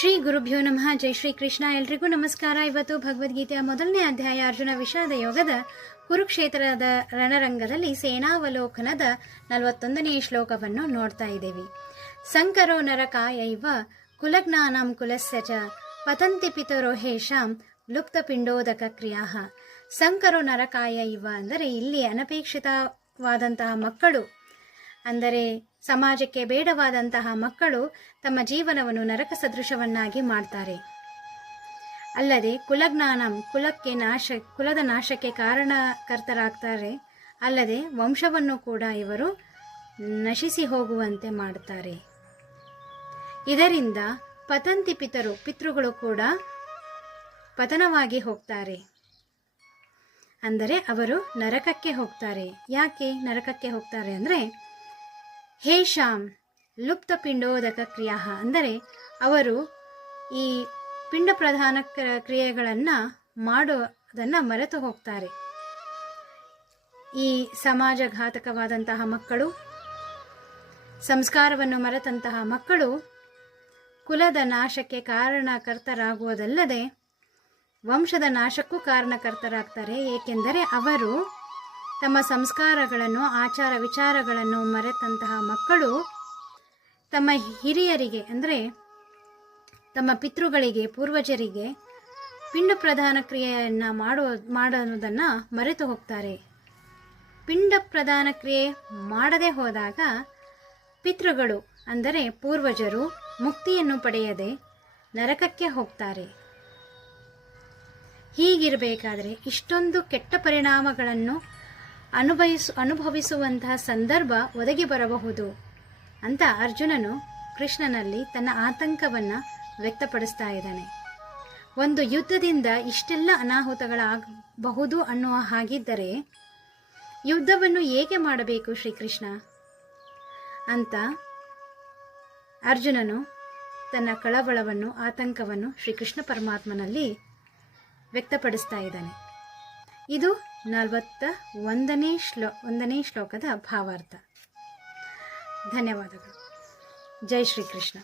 ಶ್ರೀ ಗುರುಭ್ಯೋ ನಮಃ. ಜೈ ಶ್ರೀ ಕೃಷ್ಣ. ಎಲ್ರಿಗೂ ನಮಸ್ಕಾರ. ಇವತ್ತು ಭಗವದ್ಗೀತೆಯ ಮೊದಲನೇ ಅಧ್ಯಾಯ ಅರ್ಜುನ ವಿಷಾದ ಯೋಗದ ಕುರುಕ್ಷೇತ್ರದ ರಣರಂಗದಲ್ಲಿ ಸೇನಾವಲೋಕನದ 41ನೇ ಶ್ಲೋಕವನ್ನು ನೋಡ್ತಾ ಇದ್ದೇವೆ. ಸಂಕರೋ ನರಕಾಯೈವ ಕುಲಜ್ಞಾನಂ ಕುಲಸ್ಯ ಚ ಪತಂತಿ ಪಿತರೋ ಹೇಷಾಂ ಲುಪ್ತಪಿಂಡೋದಕ ಕ್ರಿಯಾ. ಸಂಕರೋ ನರಕಾಯೈವ ಅಂದರೆ ಇಲ್ಲಿ ಅನಪೇಕ್ಷಿತವಾದಂತಹ ಮಕ್ಕಳು, ಅಂದರೆ ಸಮಾಜಕ್ಕೆ ಬೇಡವಾದಂತಹ ಮಕ್ಕಳು ತಮ್ಮ ಜೀವನವನ್ನು ನರಕ ಸದೃಶವನ್ನಾಗಿ ಮಾಡ್ತಾರೆ. ಅಲ್ಲದೆ ಕುಲಜ್ಞಾನಂ ಕುಲದ ನಾಶಕ್ಕೆ ಕಾರಣಕರ್ತರಾಗ್ತಾರೆ. ಅಲ್ಲದೆ ವಂಶವನ್ನು ಕೂಡ ಇವರು ನಶಿಸಿ ಹೋಗುವಂತೆ ಮಾಡುತ್ತಾರೆ. ಇದರಿಂದ ಪತಂತಿ ಪಿತೃಗಳು ಕೂಡ ಪತನವಾಗಿ ಹೋಗ್ತಾರೆ, ಅಂದರೆ ಅವರು ನರಕಕ್ಕೆ ಹೋಗ್ತಾರೆ. ಯಾಕೆ ನರಕಕ್ಕೆ ಹೋಗ್ತಾರೆ ಅಂದರೆ ಹೇಷಾಂ ಲುಪ್ತ ಪಿಂಡೋದಕ ಕ್ರಿಯಾ, ಅಂದರೆ ಅವರು ಈ ಪಿಂಡ ಪ್ರಧಾನ ಕ್ರಿಯೆಗಳನ್ನು ಮಾಡೋದನ್ನು ಮರೆತು ಹೋಗ್ತಾರೆ. ಈ ಸಮಾಜಘಾತಕವಾದಂತಹ ಮಕ್ಕಳು, ಸಂಸ್ಕಾರವನ್ನು ಮರೆತಂತಹ ಮಕ್ಕಳು ಕುಲದ ನಾಶಕ್ಕೆ ಕಾರಣಕರ್ತರಾಗುವುದಲ್ಲದೆ ವಂಶದ ನಾಶಕ್ಕೂ ಕಾರಣಕರ್ತರಾಗ್ತಾರೆ. ಏಕೆಂದರೆ ಅವರು ತಮ್ಮ ಸಂಸ್ಕಾರಗಳನ್ನು, ಆಚಾರ ವಿಚಾರಗಳನ್ನು ಮರೆತಂತಹ ಮಕ್ಕಳು ತಮ್ಮ ಹಿರಿಯರಿಗೆ, ಅಂದರೆ ತಮ್ಮ ಪಿತೃಗಳಿಗೆ, ಪೂರ್ವಜರಿಗೆ ಪಿಂಡ ಪ್ರಧಾನ ಕ್ರಿಯೆಯನ್ನು ಮಾಡೋದನ್ನು ಮರೆತು ಹೋಗ್ತಾರೆ. ಪಿಂಡ ಪ್ರಧಾನ ಕ್ರಿಯೆ ಮಾಡದೆ ಹೋದಾಗ ಪಿತೃಗಳು, ಅಂದರೆ ಪೂರ್ವಜರು ಮುಕ್ತಿಯನ್ನು ಪಡೆಯದೆ ನರಕಕ್ಕೆ ಹೋಗ್ತಾರೆ. ಹೀಗಿರಬೇಕಾದರೆ ಇಷ್ಟೊಂದು ಕೆಟ್ಟ ಪರಿಣಾಮಗಳನ್ನು ಅನುಭವಿಸುವಂತಹ ಸಂದರ್ಭ ಒದಗಿ ಬರಬಹುದು ಅಂತ ಅರ್ಜುನನು ಕೃಷ್ಣನಲ್ಲಿ ತನ್ನ ಆತಂಕವನ್ನು ವ್ಯಕ್ತಪಡಿಸ್ತಾ ಇದ್ದಾನೆ. ಒಂದು ಯುದ್ಧದಿಂದ ಇಷ್ಟೆಲ್ಲ ಅನಾಹುತಗಳಾಗಬಹುದು ಅನ್ನುವ ಹಾಗಿದ್ದರೆ ಯುದ್ಧವನ್ನು ಏಕೆ ಮಾಡಬೇಕು ಶ್ರೀಕೃಷ್ಣ ಅಂತ ಅರ್ಜುನನು ತನ್ನ ಕಳವಳವನ್ನು, ಆತಂಕವನ್ನು ಶ್ರೀಕೃಷ್ಣ ಪರಮಾತ್ಮನಲ್ಲಿ ವ್ಯಕ್ತಪಡಿಸ್ತಾ ಇದ್ದಾನೆ. ಇದು 41ನೇ ಶ್ಲೋಕದ ಭಾವಾರ್ಥ. ಧನ್ಯವಾದಗಳು. ಜೈ ಶ್ರೀಕೃಷ್ಣ.